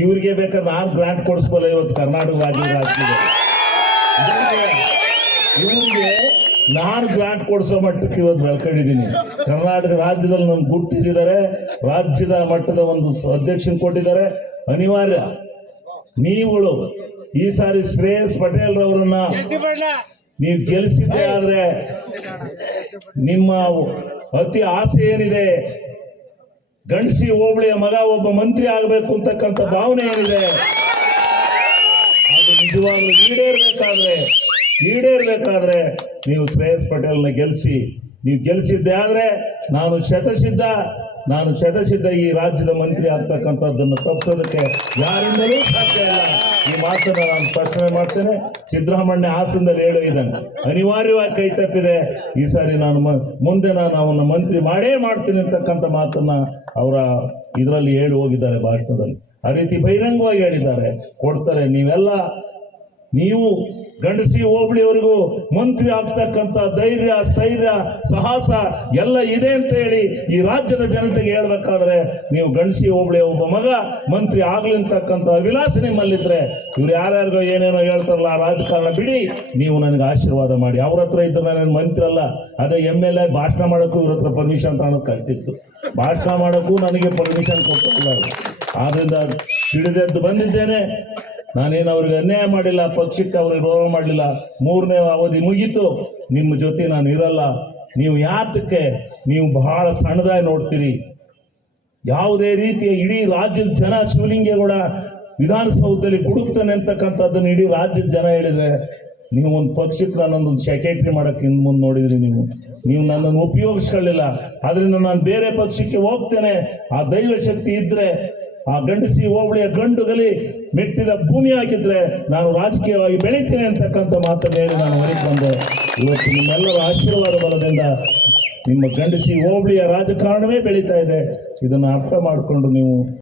ಇವ್ರಿಗೆ ಬೇಕಾದ್ರೆ ನಾನು ಗ್ರಾಂಟ್ ಕೊಡಿಸ್ಬೋಲ್ಲ ಇವತ್ತು ಕರ್ನಾಟಕ ರಾಜ್ಯ ರಾಜ್ಯದ ಇವ್ರಿಗೆ ನಾನು ಗ್ರಾಂಟ್ ಕೊಡಿಸೋ ಮಟ್ಟಕ್ಕೆ ಇವತ್ತು ಬೆಳ್ಕೊಂಡಿದ್ದೀನಿ. ಕರ್ನಾಟಕ ರಾಜ್ಯದಲ್ಲಿ ನನ್ನ ಗುರುತಿಸಿದ್ದಾರೆ ರಾಜ್ಯದ ಮಟ್ಟದ ಒಂದು ಅಧ್ಯಕ್ಷನ ಕೊಟ್ಟಿದ್ದಾರೆ. ಅನಿವಾರ್ಯ. ನೀವುಗಳು ಈ ಸಾರಿ ಶ್ರೇಯಸ್ ಪಟೇಲ್ ರವರನ್ನ ನೀವು ಗೆಲ್ಲಿಸಿದ್ದೆ ಆದ್ರೆ ನಿಮ್ಮ ಅತಿ ಆಸೆ ಏನಿದೆ? ಗಂಡಸಿ ಹೋಬಳಿಯ ಮಗ ಒಬ್ಬ ಮಂತ್ರಿ ಆಗಬೇಕು ಅಂತಕ್ಕಂಥ ಭಾವನೆ ಏನಿದೆ? ಅದು ನಿಜವಾಗ್ಲೂ ಈಡೇರ್ಬೇಕಾದ್ರೆ ಈಡೇರ್ಬೇಕಾದ್ರೆ ನೀವು ಶ್ರೇಯಸ್ ಪಟೇಲ್ನ ಗೆಲ್ಲಿಸಿ ನೀವು ಗೆಲ್ಲಿಸಿದ್ದೆ ಆದರೆ ನಾನು ಶತಸಿದ್ಧ. ನಾನು ಸದಸ್ಯದ ಈ ರಾಜ್ಯದ ಮಂತ್ರಿ ಆಗ್ತಕ್ಕಂಥದ್ದನ್ನು ತಪ್ಪಿಸೋದಕ್ಕೆ ಯಾರಿಂದಲೂ ಸಾಧ್ಯ ಇಲ್ಲ. ಈ ಮಾತನ್ನು ನಾನು ಸ್ಪಷ್ಟನೆ ಮಾಡ್ತೇನೆ. ಸಿದ್ದರಾಮಣ್ಯ ಹಾಸನದಲ್ಲಿ ಹೇಳು ಇದನ್ನು ಅನಿವಾರ್ಯವಾಗಿ ಕೈ ತಪ್ಪಿದೆ. ಈ ಸಾರಿ ನಾನು ಮುಂದೆ ನಾನು ಅವನ್ನ ಮಂತ್ರಿ ಮಾಡೇ ಮಾಡ್ತೀನಿ ಅಂತಕ್ಕಂಥ ಮಾತನ್ನ ಅವರ ಇದರಲ್ಲಿ ಹೇಳಿ ಹೋಗಿದ್ದಾರೆ ಭಾಷಣದಲ್ಲಿ ಆ ರೀತಿ ಬಹಿರಂಗವಾಗಿ ಹೇಳಿದ್ದಾರೆ. ಕೊಡ್ತಾರೆ, ನೀವೆಲ್ಲ, ನೀವು ಗಂಡಸಿ ಹೋಬಳಿಯವರೆಗೂ ಮಂತ್ರಿ ಆಗ್ತಕ್ಕಂಥ ಧೈರ್ಯ, ಸ್ಥೈರ್ಯ, ಸಾಹಸ ಎಲ್ಲ ಇದೆ ಅಂತ ಹೇಳಿ ಈ ರಾಜ್ಯದ ಜನತೆಗೆ ಹೇಳ್ಬೇಕಾದ್ರೆ ನೀವು ಗಂಡಸಿ ಹೋಬಳಿಯ ಒಬ್ಬ ಮಗ, ಮಂತ್ರಿ ಆಗ್ಲಿ ಅಂತಕ್ಕಂಥ ವಿಲಾಸ ನಿಮ್ಮಲ್ಲಿದ್ರೆ ಇವ್ರು ಯಾರ್ಯಾರಿಗೋ ಏನೇನೋ ಹೇಳ್ತಾರಲ್ಲ ಆ ರಾಜಕಾರಣ ಬಿಡಿ. ನೀವು ನನಗೆ ಆಶೀರ್ವಾದ ಮಾಡಿ. ಅವ್ರ ಹತ್ರ ಇದ್ರೆ ನಾನು ಮಂತ್ರಿ ಅಲ್ಲ. ಅದೇ ಎಂ ಎಲ್ ಎ ಭಾಷಣ ಮಾಡೋಕ್ಕೂ ಇವ್ರ ಹತ್ರ ಪರ್ಮಿಷನ್ ತಗೊಂಡು ಕಲ್ತಿತ್ತು ಭಾಷಣ ಮಾಡೋಕ್ಕೂ ನನಗೆ ಪರ್ಮಿಷನ್ ಕೊಟ್ಟಿಲ್ಲ ಆದ್ರಿಂದ ತಿಳಿದೆದ್ದು ಬಂದಿದ್ದೇನೆ. ನಾನೇನು ಅವ್ರಿಗೆ ಅನ್ಯಾಯ ಮಾಡಿಲ್ಲ, ಪಕ್ಷಕ್ಕೆ ಅವ್ರಿಗೆ ಗೌರವ ಮಾಡಲಿಲ್ಲ, ಮೂರನೇ ಅವಧಿ ಮುಗೀತು. ನಿಮ್ಮ ಜೊತೆ ನಾನು ಇರಲ್ಲ. ನೀವು ಯಾತಕ್ಕೆ? ನೀವು ಬಹಳ ಸಣ್ಣದಾಗಿ ನೋಡ್ತೀರಿ. ಯಾವುದೇ ರೀತಿಯ ಇಡೀ ರಾಜ್ಯದ ಜನ ಶಿವಲಿಂಗೇಗೌಡ ವಿಧಾನಸೌಧದಲ್ಲಿ ಗುಡುಕ್ತಾನೆ ಅಂತಕ್ಕಂಥದ್ದನ್ನು ಇಡೀ ರಾಜ್ಯದ ಜನ ಹೇಳಿದ್ರೆ, ನೀವು ಒಂದು ಪಕ್ಷಕ್ಕೆ ನನ್ನೊಂದು ಸೆಕ್ರೆಟ್ರಿ ಮಾಡೋಕ್ಕೆ ಹಿಂದೆ ಮುಂದೆ ನೋಡಿದ್ರಿ ನೀವು. ನೀವು ನನ್ನನ್ನು ಉಪಯೋಗಿಸ್ಕೊಳ್ಳಿಲ್ಲ. ಅದರಿಂದ ನಾನು ಬೇರೆ ಪಕ್ಷಕ್ಕೆ ಹೋಗ್ತೇನೆ. ಆ ದೈವ ಶಕ್ತಿ ಇದ್ರೆ ಆ ಗಂಡಸಿ ಹೋಬಳಿಯ ಗಂಡುಗಲಿ ಮೆಟ್ಟಿದ ಭೂಮಿ ಹಾಕಿದ್ರೆ ನಾನು ರಾಜಕೀಯವಾಗಿ ಬೆಳಿತೇನೆ ಅಂತಕ್ಕಂಥ ಮಾತನ್ನು ನಾನು ಹೊರಗೆ ಇವತ್ತು ನಿಮ್ಮೆಲ್ಲರ ಆಶೀರ್ವಾದ ಬಲದಿಂದ ನಿಮ್ಮ ಗಂಡಸಿ ಹೋಬಳಿಯ ರಾಜಕಾರಣವೇ ಬೆಳೀತಾ ಇದೆ. ಇದನ್ನು ಅರ್ಥ ಮಾಡಿಕೊಂಡು ನೀವು